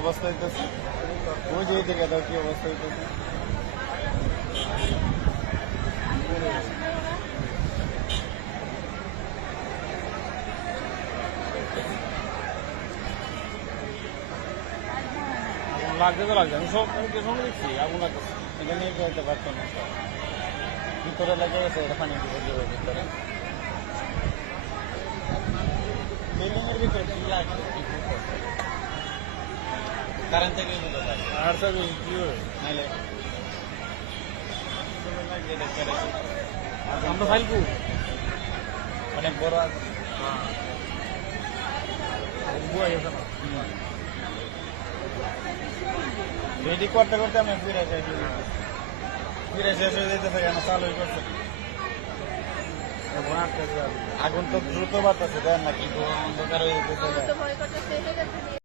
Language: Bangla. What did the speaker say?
অবস্থা হইতেছে? ওই যে এইদিকে দাও কি অবস্থা হইতেছে? আগুন লাগছে তো লাগছে, আমি সঙ্গে দেখছি আগুন লাগতেছে। এটা নিয়ে যেতে পারতো না। ভিতরে লেগে গেছে, এটা পানি দিয়ে দেবে ভিতরে। বিল্ডিং এর ভিতরে কি লাগছে? কারেন্ট থেকে দিতে পারে আর স্যার কি হবে? নাইলে আমরা ফাইল কু অনেক বড় আছে। বুয়া গেছে না। রেডি করতে করতে আমি ফিরে শেষ হয়ে যেতেছে কেন চালু করছে। আগুন তো দ্রুত বাড়তেছে, দেন না কি অন্ধকার হয়ে যেতেছে।